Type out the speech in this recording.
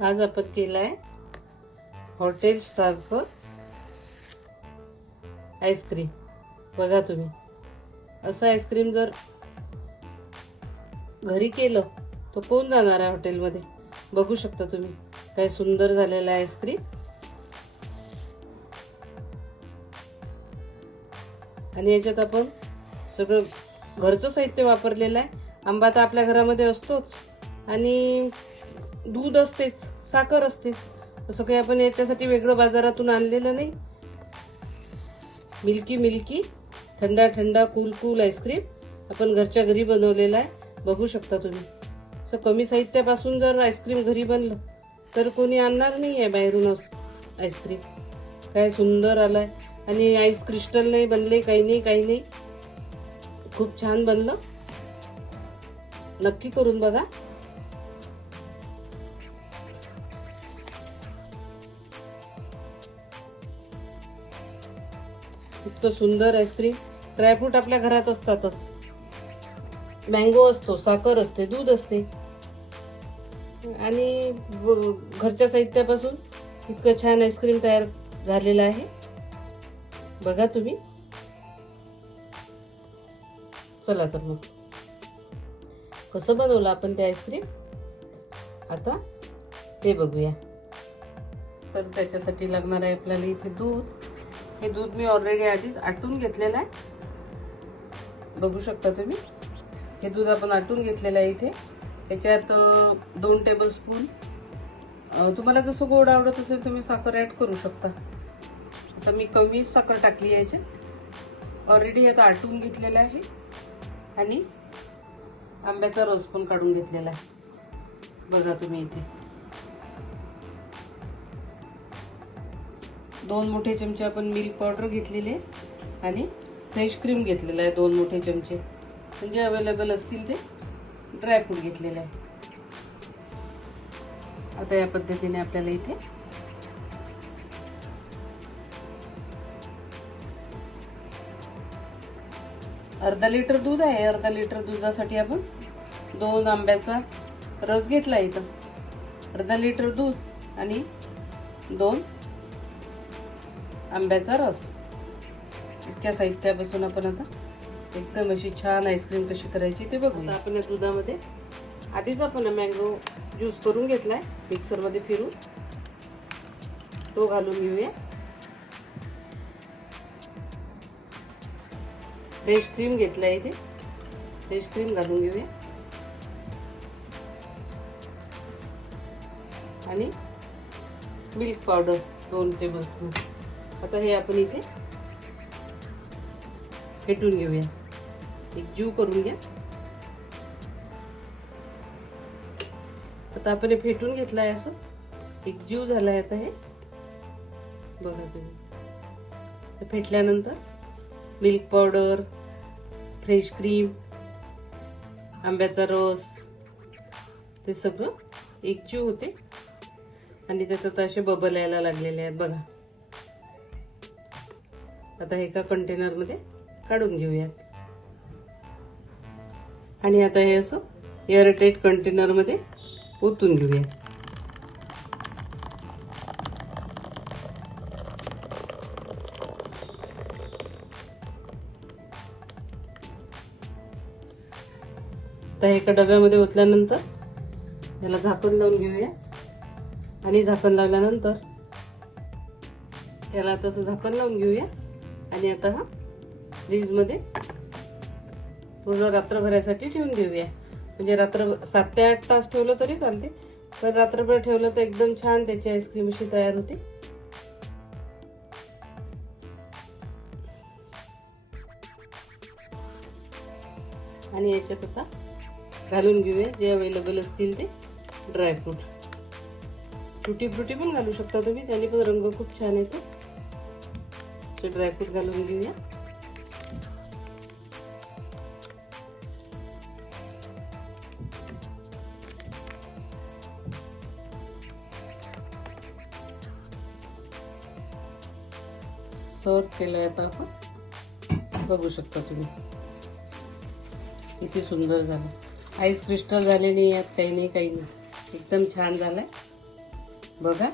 आज आपण केलाय हॉटेल सारखं आईस्क्रीम। बघा तुम्ही, असं आईस्क्रीम जर घरी केलं तर कोण जाणार आहे हॉटेलमध्ये। बघू शकता तुम्ही काय सुंदर झालेला आईस्क्रीम। आणि याच्यात आपण सगळं घरचं साहित्य वापरलेलं आहे। आंबा तर आपल्या घरामध्ये असतोच आणि दूध असतेच, साखर असतेच, असं काही आपण याच्यासाठी वेगळं बाजारातून आणलेलं नाही। मिल्की मिल्की थंडा थंडा कूल कूल आईस्क्रीम आपण घरच्या घरी बनवलेला आहे। बघू शकता तुम्ही, असं कमी साहित्यापासून जर आईस्क्रीम घरी बनलं तर कोणी आणणार नाही आहे बाहेरून आईस्क्रीम। काय सुंदर आलाय आणि आईस क्रिस्टल नाही बनले, काही नाही, खूप छान बनलं। नक्की करून बघा। इतकं सुंदर आईस्क्रीम। ड्रायफ्रूट आपल्या घरात असतातच, मँगो असतो, साखर असते, दूध असते आणि घरच्या साहित्यापासून इतकं छान आईस्क्रीम तयार झालेलं आहे। बघा तुम्ही। चला तर मग कसं बनवलं आपण ते आईस्क्रीम आता ते बघूया। तर त्याच्यासाठी लागणार आहे आपल्याला इथे दूध। हे दूध मी ऑलरेडी आधीच आटून घेतलेलं आहे। बघू शकता तुम्ही, हे दूध आपण आटून घेतलेलं आहे। इथे याच्यात 2 टेबलस्पून तुम्हाला जसं गोड आवडत असेल तुम्ही साखर ऍड करू शकता। आता मी कमी साखर टाकली आहे याच्यात। ऑलरेडी आता आटून घेतलेलं आहे आणि आंब्याचा रस पण काढून घेतलेला आहे। बघा तुम्ही, इथे 2 मोठे चमचे आपण मिल्क पावडर घेतलेले आणि फ्रेश क्रीम घेतलेला आहे 2 मोठे चमचे, म्हणजे अवेलेबल असतील ते ड्रायफ्रूट घेतलेले आहे। आता या पद्धतीने आपल्याला इथे अर्धा लिटर दूध आहे। अर्धा लिटर दुधासाठी आपण 2 आंब्याचा रस घेतला इथं। अर्धा लिटर दूध आणि 2 आंब्याचा रस, इतक्या साहित्यापासून आपण आता एकदम अशी छान आईस्क्रीम कशी करायची ते बघू। आपण या दुधामध्ये आधीच आपण मँगो ज्यूस करून घेतलाय, मिक्सर मध्ये फिरून तो घालून घेऊया। फ्रेश क्रीम घेतलाय इथे, फ्रेश क्रीम घालून घेऊया आणि मिल्क पावडर 2 टेबलस्पून। आता हे आपण इथे फेटून घेऊया, एक जीव करून घ्या। आता आपण हे फेटून घेतलाय, असं एक जीव झालाय। आता हे बघा तुम्ही, फेटल्यानंतर मिल्क पावडर, फ्रेश क्रीम, आंब्याचा रस ते सगळं एकजीव होते आणि त्याच्यात असे बबल यायला लागलेले आहेत बघा। आता हे एका कंटेनर मध्ये काढून घेऊयात आणि आता हे असं एअरटाइट कंटेनर मध्ये ओतून घेऊया। आता एका डब्यामध्ये ओतल्यानंतर याला झाकण लावून घेऊया आणि झाकण लावल्यानंतर याला तसं झाकण लावून घेऊया आणि आता हा फ्रीज मध्ये पूर्ण रात्रभरासाठी ठेवून घेऊया। म्हणजे रात्र 7 ते 8 तास ठेवलं तरी चालते, पण रात्रभर ठेवलं तर एकदम छान त्याची आईस्क्रीम अशी तयार होते। आणि याच्यात आता घालून घेऊया जे अवेलेबल असतील ते ड्रायफ्रूट। टुटी फ्रुटी पण घालू शकता तुम्ही, त्याने पण रंग खूप छान येतो। ते ड्रायफ्रूट घालून घेऊया। सर्व केलंय आता आपण, बघू शकता तुम्ही किती सुंदर झालं। आईस क्रिस्टल झाले नाही यात, काही नाही, एकदम छान झालंय। बघा